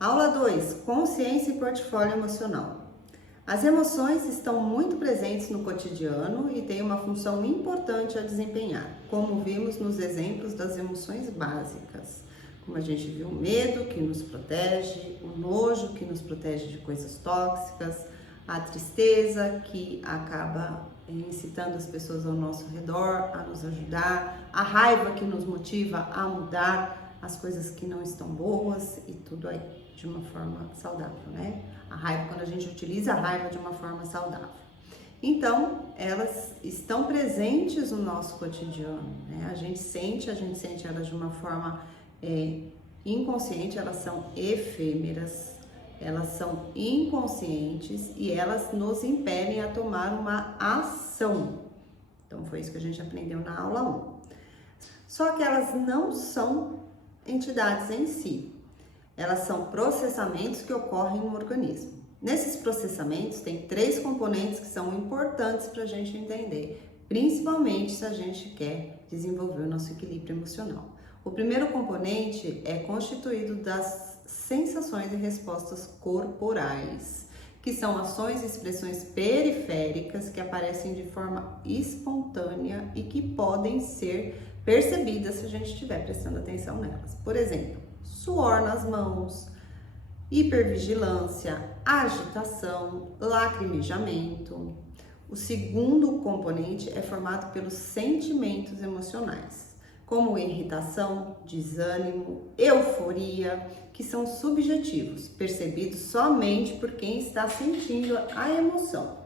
Aula 2, consciência e portfólio emocional. As emoções estão muito presentes no cotidiano e têm uma função importante a desempenhar, como vimos nos exemplos das emoções básicas. Como a gente viu, o medo que nos protege, o nojo que nos protege de coisas tóxicas, a tristeza que acaba incitando as pessoas ao nosso redor a nos ajudar, a raiva que nos motiva a mudar as coisas que não estão boas e tudo aí de uma forma saudável, né? A raiva, quando a gente utiliza a raiva de uma forma saudável. Então, elas estão presentes no nosso cotidiano, né? A gente sente elas de uma forma inconsciente, elas são efêmeras, elas são inconscientes e elas nos impedem a tomar uma ação. Então, foi isso que a gente aprendeu na aula 1. Só que elas não são entidades em si. Elas são processamentos que ocorrem no organismo. Nesses processamentos, tem 3 componentes que são importantes para a gente entender, principalmente se a gente quer desenvolver o nosso equilíbrio emocional. O primeiro componente é constituído das sensações e respostas corporais, que são ações e expressões periféricas que aparecem de forma espontânea e que podem ser percebidas se a gente estiver prestando atenção nelas. Por exemplo, suor nas mãos, hipervigilância, agitação, lacrimejamento. O segundo componente é formado pelos sentimentos emocionais, como irritação, desânimo, euforia, que são subjetivos, percebidos somente por quem está sentindo a emoção,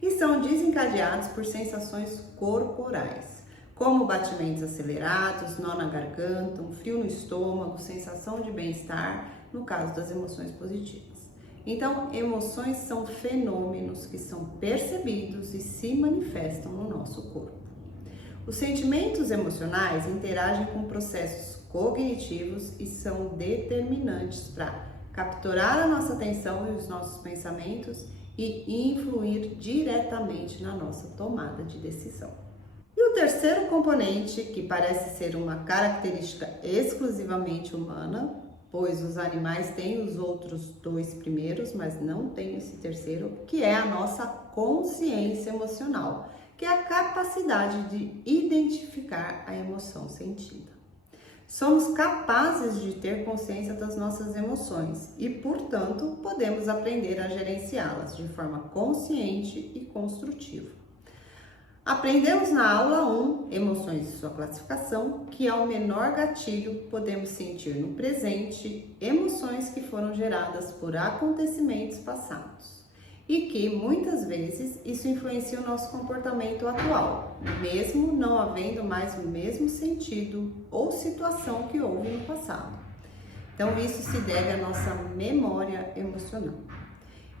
e são desencadeados por sensações corporais, como batimentos acelerados, nó na garganta, um frio no estômago, sensação de bem-estar, no caso das emoções positivas. Então, emoções são fenômenos que são percebidos e se manifestam no nosso corpo. Os sentimentos emocionais interagem com processos cognitivos e são determinantes para capturar a nossa atenção e os nossos pensamentos e influir diretamente na nossa tomada de decisão. E o terceiro componente, que parece ser uma característica exclusivamente humana, pois os animais têm os outros 2 primeiros, mas não tem esse terceiro, que é a nossa consciência emocional, que é a capacidade de identificar a emoção sentida. Somos capazes de ter consciência das nossas emoções e, portanto, podemos aprender a gerenciá-las de forma consciente e construtiva. Aprendemos na aula 1, emoções e sua classificação, que ao menor gatilho podemos sentir no presente emoções que foram geradas por acontecimentos passados e que muitas vezes isso influencia o nosso comportamento atual, mesmo não havendo mais o mesmo sentido ou situação que houve no passado. Então isso se deve à nossa memória emocional.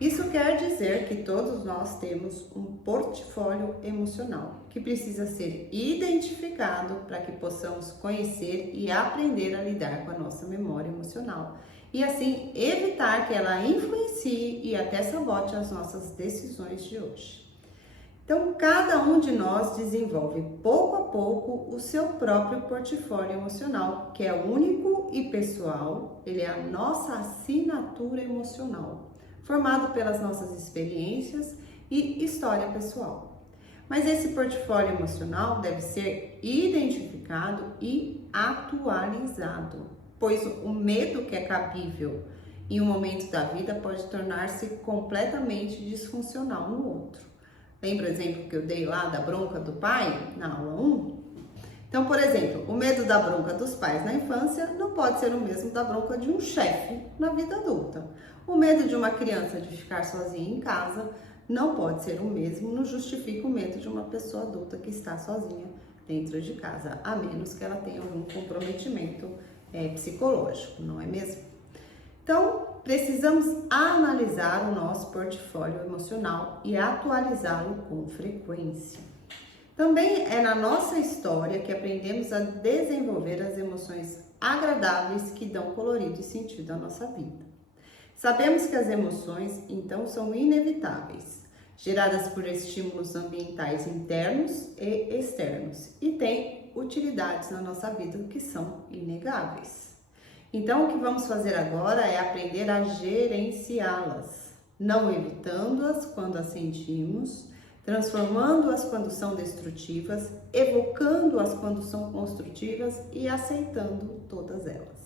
Isso quer dizer que todos nós temos um portfólio emocional que precisa ser identificado para que possamos conhecer e aprender a lidar com a nossa memória emocional e assim evitar que ela influencie e até sabote as nossas decisões de hoje. Então, cada um de nós desenvolve pouco a pouco o seu próprio portfólio emocional, que é único e pessoal, ele é a nossa assinatura emocional, formado pelas nossas experiências e história pessoal. Mas esse portfólio emocional deve ser identificado e atualizado, pois o medo que é cabível em um momento da vida pode tornar-se completamente disfuncional no outro. Lembra o exemplo que eu dei lá da bronca do pai na aula 1? Então, por exemplo, o medo da bronca dos pais na infância não pode ser o mesmo da bronca de um chefe na vida adulta. O medo de uma criança de ficar sozinha em casa não pode ser o mesmo, não justifica o medo de uma pessoa adulta que está sozinha dentro de casa, a menos que ela tenha algum comprometimento psicológico, não é mesmo? Então, precisamos analisar o nosso portfólio emocional e atualizá-lo com frequência. Também é na nossa história que aprendemos a desenvolver as emoções agradáveis que dão colorido e sentido à nossa vida. Sabemos que as emoções, então, são inevitáveis, geradas por estímulos ambientais internos e externos, e têm utilidades na nossa vida que são inegáveis. Então, o que vamos fazer agora é aprender a gerenciá-las, não evitando-as quando as sentimos, transformando-as quando são destrutivas, evocando-as quando são construtivas e aceitando todas elas.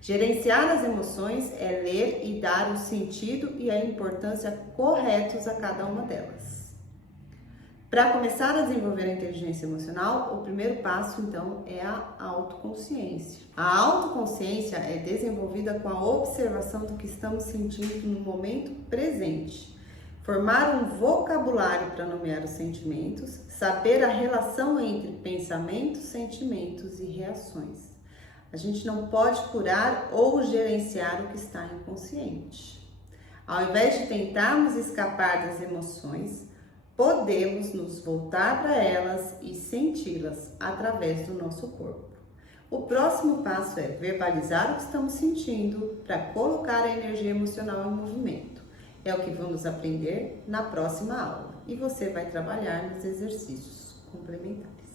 Gerenciar as emoções é ler e dar o sentido e a importância corretos a cada uma delas. Para começar a desenvolver a inteligência emocional, o primeiro passo, então, é a autoconsciência. A autoconsciência é desenvolvida com a observação do que estamos sentindo no momento presente. Formar um vocabulário para nomear os sentimentos, saber a relação entre pensamentos, sentimentos e reações. A gente não pode curar ou gerenciar o que está inconsciente. Ao invés de tentarmos escapar das emoções, podemos nos voltar para elas e senti-las através do nosso corpo. O próximo passo é verbalizar o que estamos sentindo para colocar a energia emocional em movimento. É o que vamos aprender na próxima aula e você vai trabalhar nos exercícios complementares.